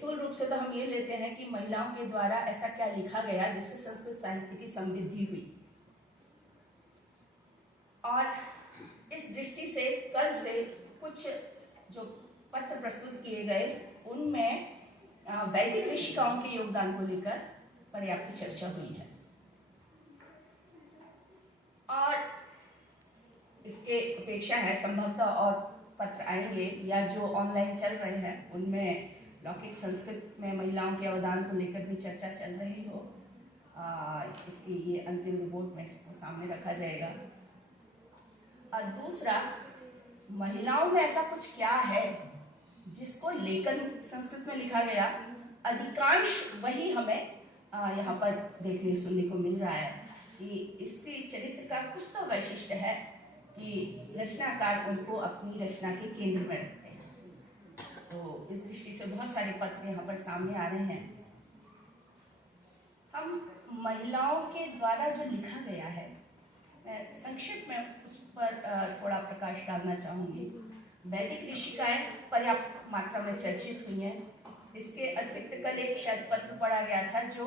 स्थूल रूप से तो हम ये लेते हैं कि महिलाओं के द्वारा ऐसा क्या लिखा गया जिससे संस्कृत साहित्य की समृद्धि हुई। और इस दृष्टि से कल से कुछ जो पत्र प्रस्तुत किए गए उनमें वैदिक ऋषिकाओं के योगदान को लेकर पर्याप्त चर्चा हुई है। और इसके अपेक्षा है संभवतः और पत्र आएंगे या जो ऑनलाइन चल रहे हैं उनमें लौकिक संस्कृत में महिलाओं के अवदान को लेकर भी चर्चा चल रही हो। इसकी ये अंतिम रिपोर्ट में इसको सामने रखा जाएगा। और दूसरा, महिलाओं में ऐसा कुछ क्या है जिसको लेकर संस्कृत में लिखा गया, अधिकांश वही हमें यहाँ पर देखने सुनने को मिल रहा है कि स्त्री चरित्र का कुछ तो वैशिष्ट्य है कि रचनाकार उनको अपनी रचना के केंद्र में रखते हैं। तो इस दृष्टि से बहुत सारे पत्र यहाँ पर सामने आ रहे हैं। हम महिलाओं के द्वारा जो लिखा गया है, मैं संक्षिप्त में उस पर थोड़ा प्रकाश डालना चाहूँगी। वैदिक ऋषिकाएं पर्याप्त मात्रा में चर्चित हुई हैं। इसके अतिरिक्त कल एक शायद पत्र पढ़ा गया था जो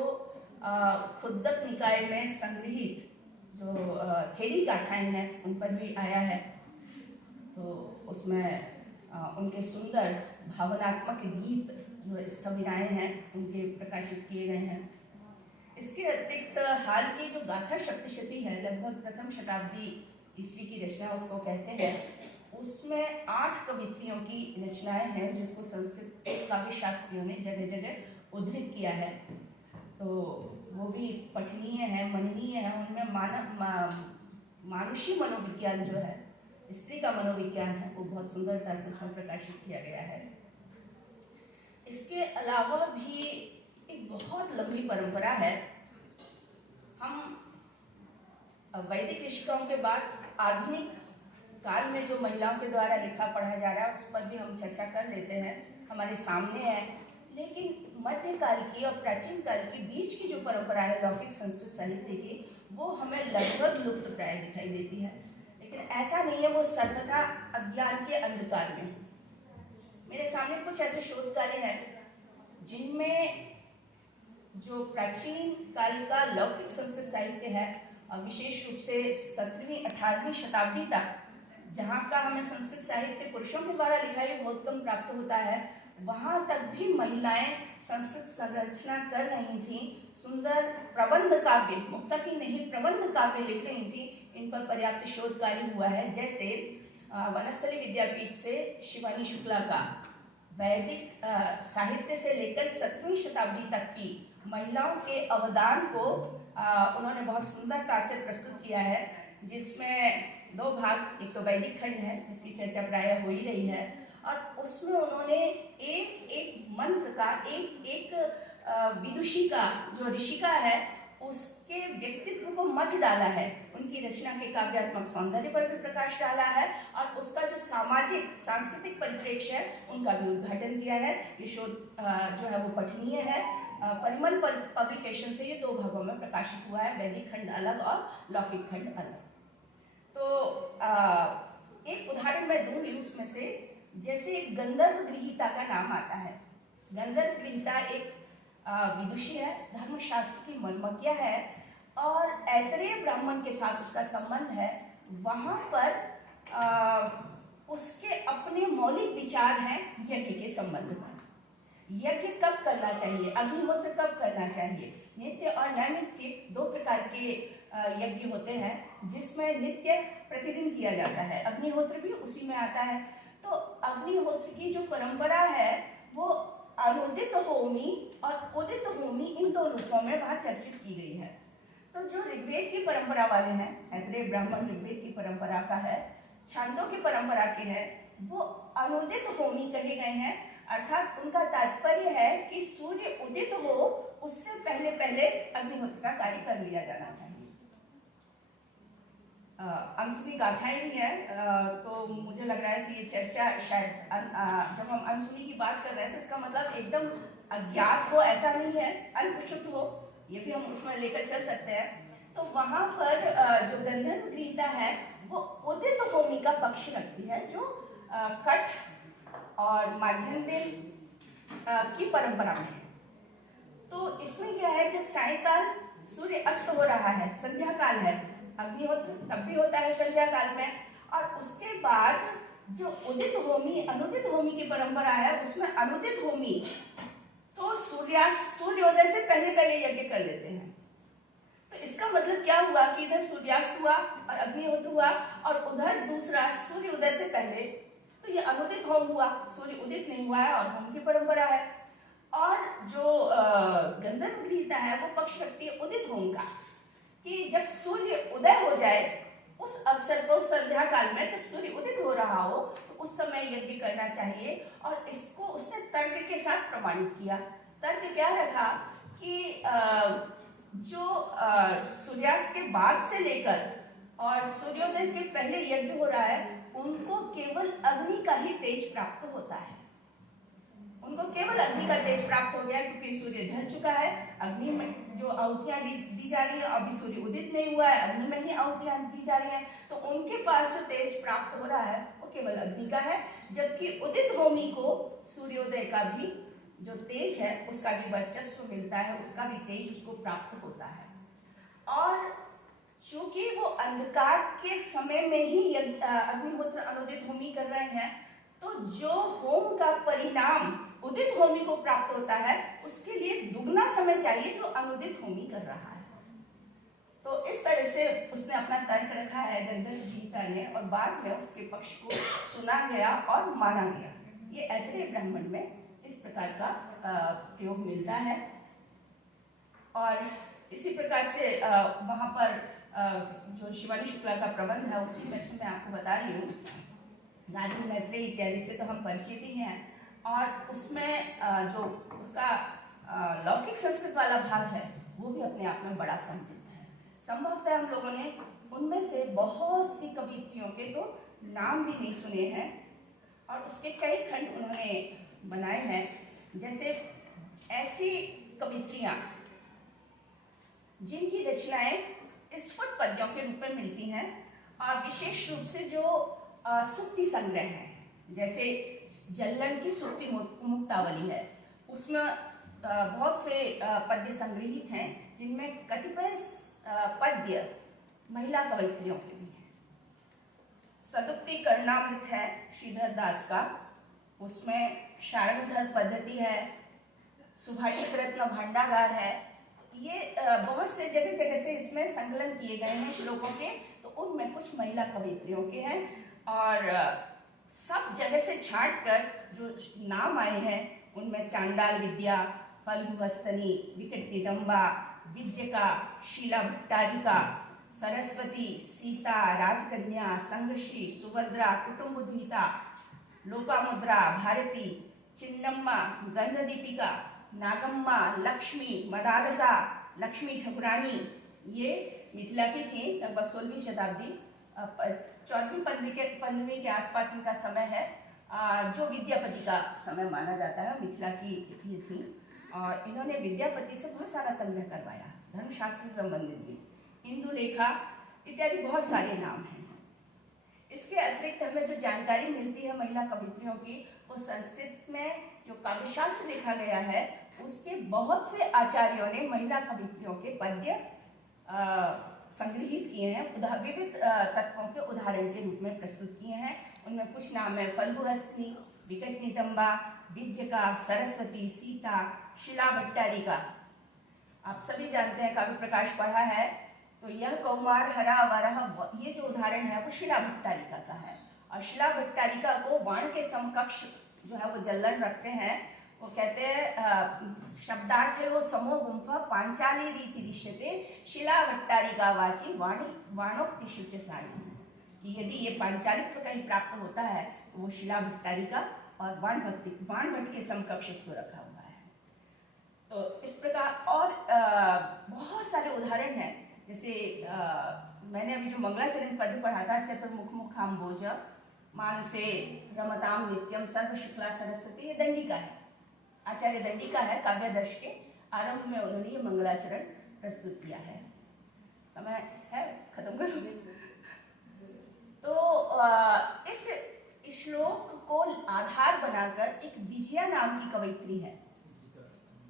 खुद्दक निकाय में संग्रहित जो थेरी गाथाएं हैं उन पर भी आया है। तो उसमें उनके सुंदर भावनात्मक गीत जो स्थविराएं हैं उनके प्रकाशित किए गए हैं। इसके अतिरिक्त हाल की जो गाथा सप्तशती है, लगभग प्रथम शताब्दी ईस्वी की रचना उसको कहते हैं, उसमें 8 कवित्रियों की रचनाएं हैं जिसको संस्कृत काव्य शास्त्रियों ने जगह जगह उद्धृत किया है। तो वो भी पठनीय है, मननीय है। उनमें मानुषी मनोविज्ञान जो है, स्त्री का मनोविज्ञान है, वो बहुत सुंदरता से उसमें प्रकाशित किया गया है। इसके अलावा भी एक बहुत लंबी परंपरा है। हम वैदिक ऋषिकाओं के बाद आधुनिक काल में जो महिलाओं के द्वारा लिखा पढ़ा जा रहा है उस पर भी हम चर्चा कर लेते हैं, हमारे सामने है। लेकिन मध्यकाल की और प्राचीन काल के बीच की जो परंपरा है लौकिक संस्कृत साहित्य की, वो हमें लगभग लुप्त प्राय दिखाई देती है। लेकिन ऐसा नहीं है, वो सर्वथा अज्ञान के अंधकार में। मेरे सामने कुछ ऐसे शोध कार्य हैं जिनमें जो प्राचीन काल का लौकिक संस्कृत साहित्य है, विशेष रूप से 17वीं 18वीं शताब्दी तक, जहाँ का हमें संस्कृत साहित्य पुरुषों के द्वारा लिखा बहुत कम प्राप्त होता है, वहाँ तक भी महिलाएं संस्कृत संरचना कर रही थी, सुंदर प्रबंध काव्य, मुक्तक ही नहीं प्रबंध काव्य लिख रही थी। इन पर पर्याप्त शोध कार्य हुआ है। जैसे वनस्थली विद्यापीठ से शिवानी शुक्ला का वैदिक साहित्य से लेकर 17वीं शताब्दी तक की महिलाओं के अवदान को उन्होंने बहुत सुंदरता से प्रस्तुत किया है, जिसमें 2 भाग, एक तो वैदिक खंड है जिसकी चर्चा प्रायः हो ही रही है, और उसमें उन्होंने एक एक मंत्र का, एक विदुषी का, जो ऋषिका है, उसके व्यक्तित्व को मत डाला है, उनकी रचना के काव्यात्मक सौंदर्य पर भी प्रकाश डाला है, और उसका जो सामाजिक सांस्कृतिक परिप्रेक्ष्य है उनका भी उद्घाटन किया है। ये शोध जो है वो पठनीय है। परिमल पब्लिकेशन से ये 2 भागों में प्रकाशित हुआ है, वैदिक खंड अलग और लौकिक खंड अलग। तो एक उदाहरण मैं दूंगी उसमें से, जैसे गंधर्व गृहीता का नाम आता है। गंधर्व गृहीता एक विदुषी है, धर्मशास्त्र की मर्मज्ञ है, और ऐतरेय ब्राह्मण के साथ उसका संबंध है। वहां पर उसके अपने मौलिक विचार हैं यज्ञ के संबंध में। यज्ञ कब करना चाहिए, अग्निहोत्र कब करना चाहिए। नित्य और नैमित्य 2 प्रकार के यज्ञ होते हैं, जिसमें नित्य प्रतिदिन किया जाता है, अग्निहोत्र भी उसी में आता है। तो अग्निहोत्र की जो परंपरा है वो अनुदित होमी और उदित होमी, इन 2 रूपों में वहां चर्चित की गई है। तो जो ऋग्वेद की परंपरा वाले हैं, ऐतरेय ब्राह्मण ऋग्वेद की परंपरा का है, छांदों की परंपरा के हैं, वो अनुदित होमी कहे गए हैं। अर्थात उनका तात्पर्य है कि सूर्य उदित हो उससे पहले पहले अग्निहोत्र का कार्य कर लिया जाना चाहिए। अनसुनी गाथाएं भी है, तो मुझे लग रहा है कि ये चर्चा शायद जब हम अनसुनी की बात कर रहे हैं तो इसका मतलब एकदम अज्ञात हो ऐसा नहीं है, अल्पशुद्ध हो, ये भी हम उसमें लेकर चल सकते हैं। तो वहां पर जो गंधर्व गृहीता है वो उदित होमी का पक्ष रखती है, जो कठ और माध्यम दिन की परंपरा में है। तो इसमें क्या है, जब सायंकाल सूर्य अस्त हो रहा है, संध्या काल है, अग्निहोत्र तब भी होता है संध्या काल में, और उसके बाद जो उदित होमी अनुदित होमी की परंपरा है, उसमें अनुदित होमी तो सूर्योदय से पहले पहले यज्ञ कर लेते हैं। तो इसका मतलब क्या हुआ कि इधर सूर्यास्त हुआ और अग्निहोत्र हुआ, और उधर दूसरा सूर्योदय से पहले, तो ये अनुदित होम हुआ, सूर्य उदित नहीं हुआ है और होम की परंपरा है। और जो गंधर्व गृहीता है वो पक्ष रखती है उदित होम का, कि जब सूर्य उदय हो जाए उस अवसर पर, संध्या काल में जब सूर्य उदित हो रहा हो तो उस समय यज्ञ करना चाहिए। और इसको उसने तर्क के साथ प्रमाणित किया। तर्क क्या रखा कि जो सूर्यास्त के बाद से लेकर और सूर्योदय के पहले यज्ञ हो रहा है, उनको केवल अग्नि का ही तेज प्राप्त होता है। उनको केवल अग्नि का तेज प्राप्त हो गया, क्योंकि सूर्य ढल चुका है। अग्नि में जो आहुतियां दी जा रही है, अभी सूर्य उदित नहीं हुआ है, अग्नि में ही आहुतियां दी जा रही हैं, तो उनके पास जो तेज प्राप्त हो रहा है वो केवल अग्नि का है। जबकि उदित होमी को सूर्योदय का भी जो तेज है उसका भी वर्चस्व मिलता है, उसका भी तेज उसको प्राप्त होता है। और चूंकि वो अंधकार के समय में ही अग्निहोत्र अनुदित होमी कर रहे हैं, तो जो होम का परिणाम उदित होमी को प्राप्त होता है, उसके लिए दुगना समय चाहिए जो अनुदित होमी कर रहा है। तो इस तरह से उसने अपना तर्क रखा है गंधर्व गीता ने, और बाद में उसके पक्ष को सुना गया और माना गया। ये ऐतरेय ब्राह्मण में इस प्रकार का प्रयोग मिलता है। और इसी प्रकार से वहां पर जो शिवानी शुक्ला का प्रबंध है, उसी में से मैं आपको बता रही हूँ। गांधी मैत्रेयी इत्यादि से तो हम परिचित ही हैं, और उसमें जो उसका लौकिक संस्कृत वाला भाग है वो भी अपने आप में बड़ा समृद्ध है। संभवतः हम लोगों ने उनमें से बहुत सी कवित्रियों के तो नाम भी नहीं सुने हैं, और उसके कई खंड उन्होंने बनाए हैं। जैसे ऐसी कवित्रियां जिनकी रचनाएं स्फुट पद्यों के रूप में मिलती हैं, और विशेष रूप से जो सुक्ति संग्रह है, जैसे जल्लन की सुक्ति मुक्तावली है, उसमें बहुत से पद्य संग्रहित हैं, जिनमें कतिपय पद्य महिला कवयित्रियों के भी हैं। सदुक्ति कर्णामृत है श्रीधर दास का, उसमें शारंगधर पद्धति है, सुभाषित रत्न भांडागार है। ये बहुत से जगह जगह से इसमें संकलन किए गए हैं श्लोकों के, तो उनमें कुछ महिला कवयित्रियों के हैं। और सब जगह से छांट कर जो नाम आए हैं उनमें चांडाल विद्या, फल्गुहस्तनी, विकट नितंबा, विज्जका, शीला भट्टारिका, सरस्वती, सीता, राजकन्या, संगश्री, सुभद्रा, कुटुम्बद्विता, लोपामुद्रा, भारती, चिन्नम्मा, गंधदीपिका, नागम्मा, लक्ष्मी, मदालसा, लक्ष्मी ठकुरानी, ये मिथिला की थी। लगभग 16वीं शताब्दी 4वीं-15वीं के आसपास इनका समय है, जो विद्यापति का समय माना जाता है। मिथिला की ये थी, और इन्होंने विद्यापति से बहुत सारा संग्रह करवाया, धर्मशास्त्र से संबंधित भी, इंदुलेखा इत्यादि बहुत सारे नाम हैं। इसके अतिरिक्त हमें जो जानकारी मिलती है महिला कवित्रियों की, वो संस्कृत में जो काव्यशास्त्र लिखा गया है उसके बहुत से आचार्यों ने महिला कवित्रियों के पद्य संग्रहित किए हैं, विविध तत्वों के उदाहरण के रूप में प्रस्तुत किए हैं। उनमें कुछ नाम है फल्गुहस्तनी, विकट नितंबा, विज्जका, सरस्वती, सीता, शीला भट्टारिका। आप सभी जानते हैं, काव्य प्रकाश पढ़ा है, तो यह कौमार हरा वरह, ये जो उदाहरण है वो शीला भट्टारिका का है। और शीला भट्टारिका को वाण के समकक्ष जो है वो जल्लन रखते हैं। वो कहते हैं शब्दार्थ है वो समो गुंफा पांचाली रीति रिश्यते शीला भट्टारिका वाची वाणी वाणोक्ति शुच सारी, कि यदि ये पांचालित्व कहीं प्राप्त होता है तो वो शीला भट्टारिका और वाण भट्ट के समकक्ष इसको रखा हुआ है। तो इस प्रकार और बहुत सारे उदाहरण हैं। जैसे मैंने अभी जो मंगलाचरण पद पढ़ा था, चतुर्मुख मुखाम्बोज मानसे रमताम नित्यम सर्व शुक्ला सरस्वती, ये दंडिका है, आचार्य दंडिका है। काव्यादर्श के आरंभ में उन्होंने ये मंगलाचरण प्रस्तुत किया है। समय है, खत्म करूंगी। तो इस श्लोक को आधार बनाकर एक विजया नाम की कवयित्री है,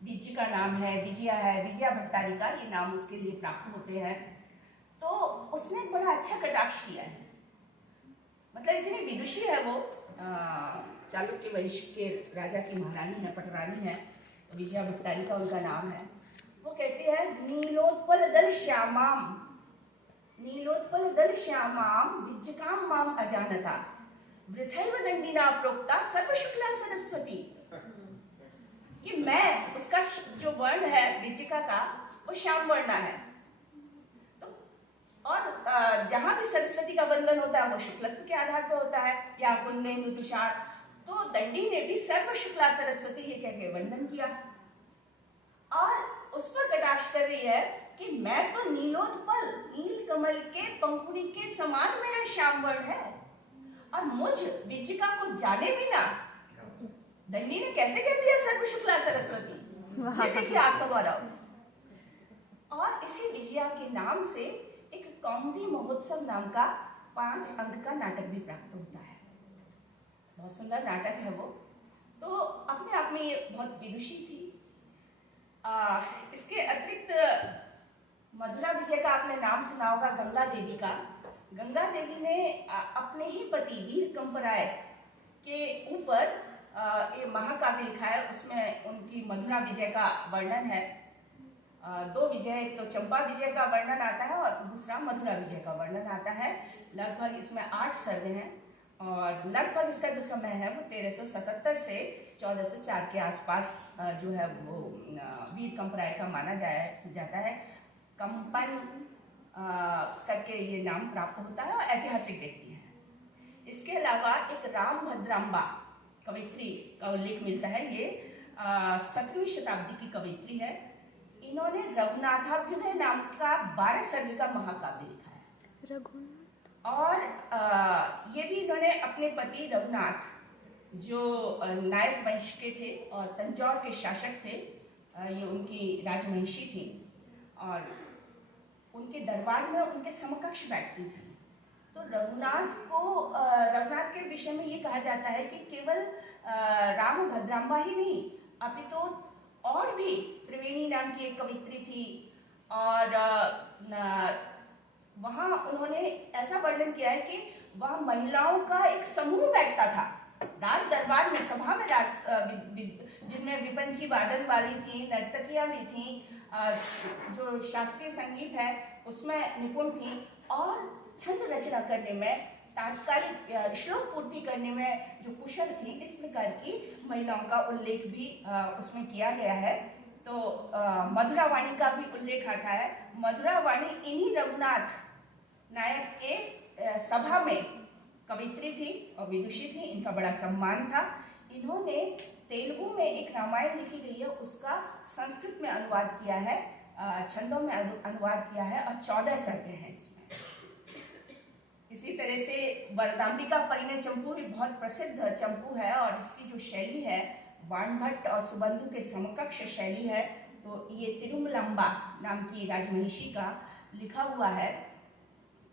विजिका नाम है, विजया है, विजया भट्टारिका, ये नाम उसके लिए प्राप्त होते हैं। तो उसने एक बड़ा अच्छा कटाक्ष किया है, मतलब इतनी विदुषी है वो। चालुक्य वंश के राजा की महारानी है, पटरानी है, विजया भट्टारिका उनका नाम है। वो कहती है नीलोत्पल दल श्यामाम, नीलोत्पल दल श्यामाम विज्जकाम माम अजानता वृथैव दंडिना प्रोक्ता सर्व शुक्ला सरस्वती। कि मैं, उसका जो वर्ण है विज्जिका का, वो श्याम वर्ण है। तो और जहां भी सरस्वती का वंदन होता है वो शुक्लत्व के आधार पर होता है, या कुंदेन्दु तुषार। तो दंडी ने भी सर्व शुक्ला सरस्वती ये कह के वंदन किया और उस पर कटाक्ष कर रही है कि मैं तो नीलोत्पल, नील कमल के पंखुड़ी के समान मेरा श्याम वर्ण है, और मुझ विज्जिका को जाने बिना दंडी ने कैसे कह दिया सर्व शुक्ला सरस्वती। ये देखिए आत्मगौरव। और इसी विजया के नाम से एक कौमुदी महोत्सव नाम का 5 अंक का नाटक भी प्राप्त होता है। बहुत सुंदर नाटक है वो। तो अपने आप में ये बहुत विदुषी थी। इसके अतिरिक्त मधुरा विजय का आपने नाम सुना होगा, गंगा देवी का। गंगा देवी ने अपने ही पति वीर कंपराय के ऊपर ये महाकाव्य लिखा है, उसमें उनकी मधुरा विजय का वर्णन है। 2 विजय, एक तो चंपा विजय का वर्णन आता है और दूसरा मधुरा विजय का वर्णन आता है। लगभग इसमें 8 सर्ग हैं और लगभग इसका जो समय है वो 1377 से 1404 के आसपास जो है वो वीर कंपराय का माना जाता है। कंपन करके ये नाम प्राप्त होता है और ऐतिहासिक व्यक्ति है। इसके अलावा एक राम भद्रांबा कवित्री का उल्लेख मिलता है। ये 17वीं शताब्दी की कवित्री है। इन्होंने रघुनाथाभ्युदय नाम का 12 सर्ग का महाकाव्य लिखा है। और ये भी इन्होंने अपने पति रघुनाथ, जो नायक वंश के थे और तंजौर के शासक थे, ये उनकी राजवंशी थी और उनके दरबार में उनके समकक्ष बैठती थी। तो रघुनाथ के विषय में ये कहा जाता है कि केवल राम भद्रांबा ही नहीं, अभी तो और भी त्रिवेणी नाम की एक कवित्री थी और वहाँ उन्होंने ऐसा वर्णन किया है कि वहाँ महिलाओं का एक समूह बैठता था राज दरबार में, सभा में, जिनमें विपंची वादन वाली थी, नर्तकियां भी थी, जो शास्त्रीय संगीत है उसमें निपुण थी और छंद रचना करने में, तात्कालिक श्लोक पूर्ति करने में जो कुशल थी। इस प्रकार की महिलाओं का उल्लेख भी उसमें किया गया है। तो मधुरा वाणी का भी उल्लेख आता है। मधुरा वाणी इन्हीं रघुनाथ नायक के सभा में कवित्री थी और विदुषी थी, इनका बड़ा सम्मान था। इन्होंने तेलुगु में एक रामायण लिखी गई है, उसका संस्कृत में अनुवाद किया है, छंदों में अनुवाद किया है और 14 सर्ग हैं इसमें। इसी तरह से वरदाम्बिका परिणय चंपू भी बहुत प्रसिद्ध चंपू है और इसकी जो शैली है वाणभट्ट और सुबंधु के समकक्ष शैली है। तो ये तिरुमलंबा नाम की राजमहिषी का लिखा हुआ है।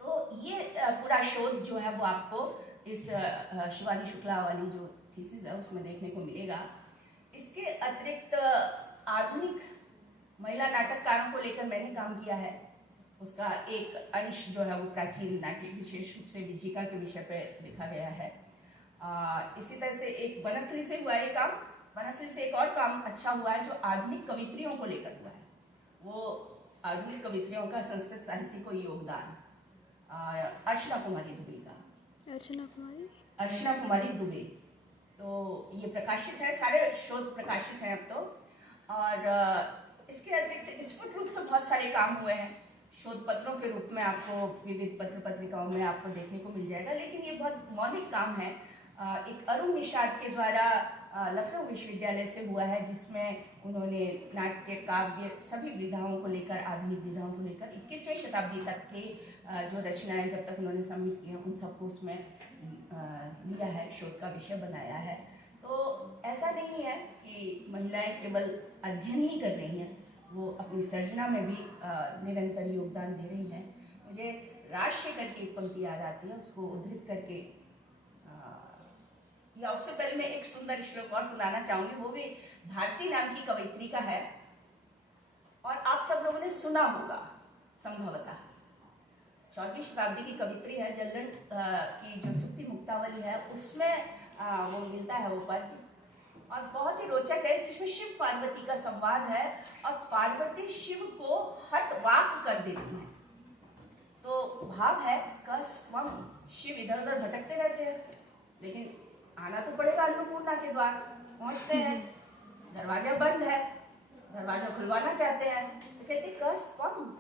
तो ये पूरा शोध जो है वो आपको इस शिवानी शुक्ला वाली जो थीसिस है उसमें देखने को मिलेगा। इसके अतिरिक्त आधुनिक महिला नाटककारों को लेकर मैंने काम किया है। उसका एक अंश जो है वो प्राचीन नाट्य विशेष रूप से विजिका के विषय पर लिखा गया है। इसी तरह से एक बनसली से हुआ ये काम। बनसली से एक और काम अच्छा हुआ है जो आधुनिक कवित्रियों को लेकर हुआ है। वो आधुनिक कवित्रियों का संस्कृत साहित्य को योगदान अर्चना कुमारी दुबे का। अर्चना कुमारी दुबे, तो ये प्रकाशित है, सारे शोध प्रकाशित हैं अब तो। और इसके अतिरिक्त स्फुट रूप से बहुत सारे काम हुए हैं शोध पत्रों के रूप में, आपको विविध पत्र पत्रिकाओं में आपको देखने को मिल जाएगा। लेकिन ये बहुत मौलिक काम है। एक अरुण निषाद के द्वारा लखनऊ विश्वविद्यालय से हुआ है, जिसमें उन्होंने नाट्य काव्य सभी विधाओं को लेकर, आधुनिक विधाओं को लेकर 21वीं शताब्दी तक के जो रचनाएं जब तक उन्होंने सबमिट की हैं उन सबको उसमें लिया है, शोध का विषय बनाया है। तो ऐसा नहीं है कि महिलाएं केवल अध्ययन ही कर रही हैं, वो अपनी सर्जना में भी निरंतर योगदान दे रही हैं। मुझे राजशेखर की एक पंक्ति याद आती है, उसको उद्धृत करके या उससे पहले मैं एक सुंदर श्लोक और सुनाना चाहूंगी, वो भी भारती नाम की कवयित्री का है और आप सब लोगों ने सुना होगा संभवतः। 14वीं शताब्दी की कवित्री है, जल्लड़ की जो सुक्ति मुक्तावली है उसमें वो मिलता है वो पद, और बहुत ही रोचक है, जिसमें शिव पार्वती का संवाद है और पार्वती शिव को हतवाक कर देती है। तो भाव है कस्वम, शिव इधर उधर भटकते रहते हैं, लेकिन आना तो पड़ेगा अन्नपूर्णा के द्वार। पहुंचते हैं, दरवाजा बंद है, दरवाजा खुलवाना चाहते हैं तो कहते कस्वम,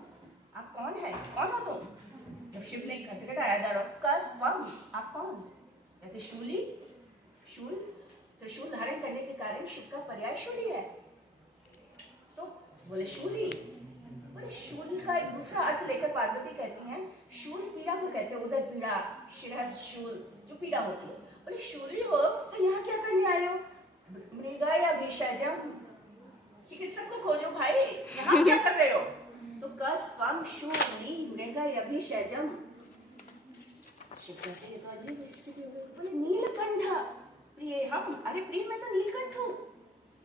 आप कौन है, कौन हो तुम? जब शिव ने खटखटाया दरवाजा, कस्वम, आप कौन? कहते शूली, शूल, त्रिशूल धारण करने के कारण शिव का पर्याय शूली है। तो बोले शूली, बोले शूल का एक दूसरा अर्थ लेकर पार्वती कहती हैं शूल पीड़ा को कहते हैं, उदर पीड़ा, शिरः शूल जो पीड़ा होती है। बोले शूली हो तो यहाँ क्या करने आए हो? मृगा या भिषजम, चिकित्सक को खोजो भाई, यहाँ क्या कर रहे हो? तो कस्वम शूली मृगा या भिषजम। शिव कहते हैं तो अजीब स्थिति हो गई। बोले नीलकंठ प्रिय हम, अरे प्रिय मैं तो नीलकंठ हूँ।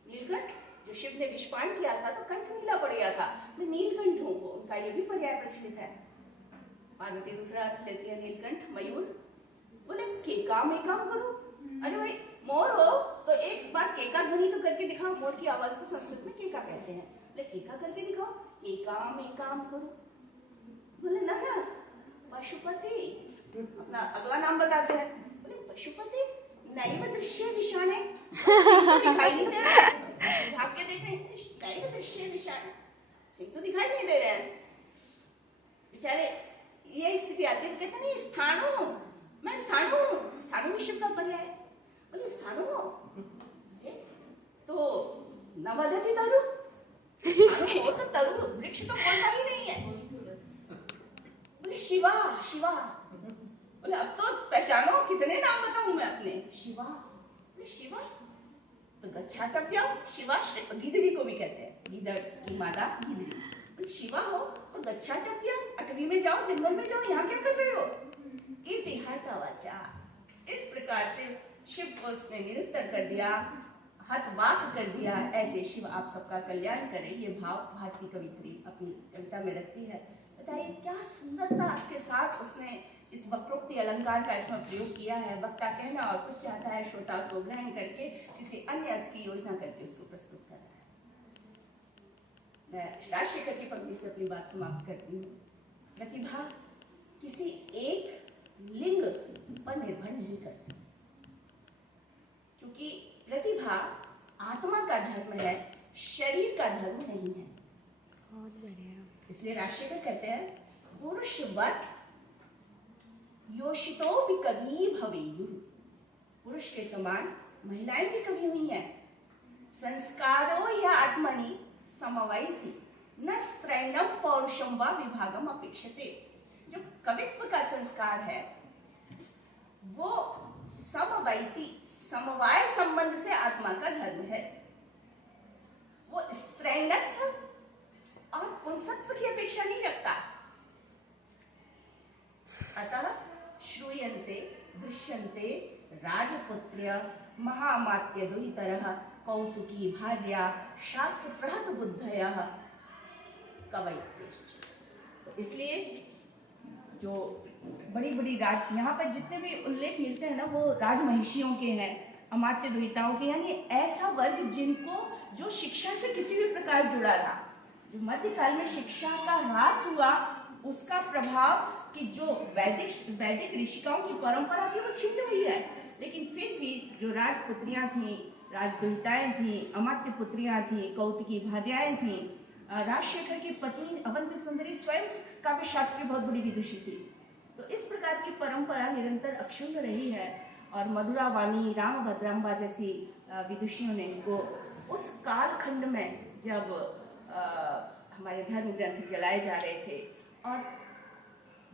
नीलकंठ, जो शिव ने विषपान किया था तो कंठ नीला पड़ गया था, मैं नीलकंठ हूँ, उनका ये भी पर्याय प्रचलित है। पार्वती दूसरा अर्थ लेती है नीलकंठ, मयूर। बोले केका में काम करो, अरे भाई मोर हो तो एक बार केका ध्वनि तो करके दिखाओ, मोर की आवाज को संस्कृत में केका कहते हैं, बोले केका करके दिखाओ, केका में काम करो। बोले ना ना पशुपति, अपना अगला नाम बताते हैं। बोले पशुपति नैव दृश्य विषाणे, सिंह तो दिखाई नहीं दे रहा है, झाँक के देख रहे हैं, नैव दृश्य विषाणे, सिंह तो दिखाई नहीं दे रहे हैं। बेचारे ये स्थिति आती है, कहते नहीं स्थाणु, मैं स्थाणु हूँ, स्थाणु में शिव का पर्याय। बोले स्थाणु हो तो नवदति तरु, स्थाणु हो तो तरु वृक्ष तो बोलता ही नहीं है। बोले शिवा, शिवा, बोले अब तो पहचानो, कितने नाम बताऊं मैं अपने? शिवा, बोले शिवा तो गच्छाटव्यम, शिवा गिदड़ी को भी कहते हैं, गिदड़ की मादा गिदड़ी। बोले शिवा हो तो गच्छाटव्यम, अटवी में जाओ, जंगल में जाओ, यहाँ क्या कर रहे हो? इतिहाता वाचा, इस प्रकार से शिव को उसने निरुत्तर कर दिया, हतवाक कर दिया। ऐसे शिव आप सबका कल्याण करे, ये भाव भारती कवित्री अपनी कविता में रखती है। बताइए क्या सुंदरता के साथ उसने इस वक्रोक्ति अलंकार का इसमें प्रयोग किया है। वक्ता कहना और कुछ चाहता है, श्रोता उसको ग्रहण करके किसी अन्य अर्थ की योजना करके उसको प्रस्तुत कर रहा है। मैं राजशेखर की पंक्ति से अपनी बात समाप्त करती हूँ। प्रतिभा किसी एक लिंग पर निर्भर नहीं करती, क्योंकि प्रतिभा आत्मा का धर्म है, शरीर का धर्म नहीं है। इसलिए राजशेखर कहते हैं पुरुषवत योषितो भी कवि भवेयुः, पुरुष के समान महिलाएं भी कवि हुई हैं। संस्कारो या आत्मनि समवैति न स्त्रैणम पौरुषम व विभागम अपेक्षते। जो कवित्व का संस्कार है वो समवैति, समवाय संबंध से आत्मा का धर्म है। वो स्त्रैणत्व और पुंसत्व की अपेक्षा नहीं रखता। अतः श्रूयन्ते दृश्यन्ते राजपुत्र्य महामात्य दुहितरः कौतुकी भार्या शास्त्र प्रहत बुद्धयः कवयित्री। इसलिए जो बड़ी बड़ी राज, यहाँ पर जितने भी उल्लेख मिलते हैं ना वो राजमहिषियों के हैं, अमात्य दुहिताओं के, यानी ऐसा वर्ग जिनको जो शिक्षा से किसी भी प्रकार जुड़ा रहा। जो मध्यकाल में शिक्षा का ह्रास हुआ उसका प्रभाव कि जो वैदिक ऋषिकाओं की परंपरा थी वो छिन्न हुई है, लेकिन फिर भी जो राजपुत्रियां थीं, राजदुहिताएं थीं, अमात्य पुत्रियां थीं, कौतुकी भार्याएं थीं, राजशेखर की पत्नी अवंती सुंदरी स्वयं काव्य शास्त्र की बहुत बड़ी विदुषी थी। तो इस प्रकार की परंपरा निरंतर अक्षुण्ण रही है और मधुरा वाणी, राम भद्राम्बा जैसी विदुषियों ने इसको उस कालखंड में जब हमारे धर्म ग्रंथ जलाए जा रहे थे और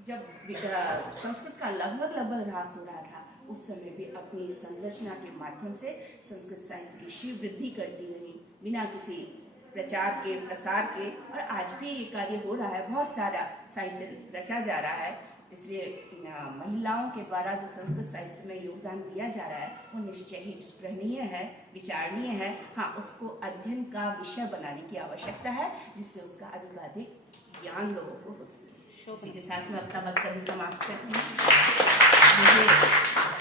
जब संस्कृत का लगभग ह्रास हो रहा था, उस समय भी अपनी संरचना के माध्यम से संस्कृत साहित्य की शीघ्र वृद्धि करती रही बिना किसी प्रचार के, प्रसार के। और आज भी ये कार्य हो रहा है, बहुत सारा साहित्य रचा जा रहा है। इसलिए महिलाओं के द्वारा जो संस्कृत साहित्य में योगदान दिया जा रहा है वो निश्चय ही स्पृहणीय है, विचारणीय है। हाँ, उसको अध्ययन का विषय बनाने की आवश्यकता है, जिससे उसका अधिक ज्ञान लोगों को हो सके। इसी के साथ मैं अपना वक्तव्य समाप्त करती हूँ। मुझे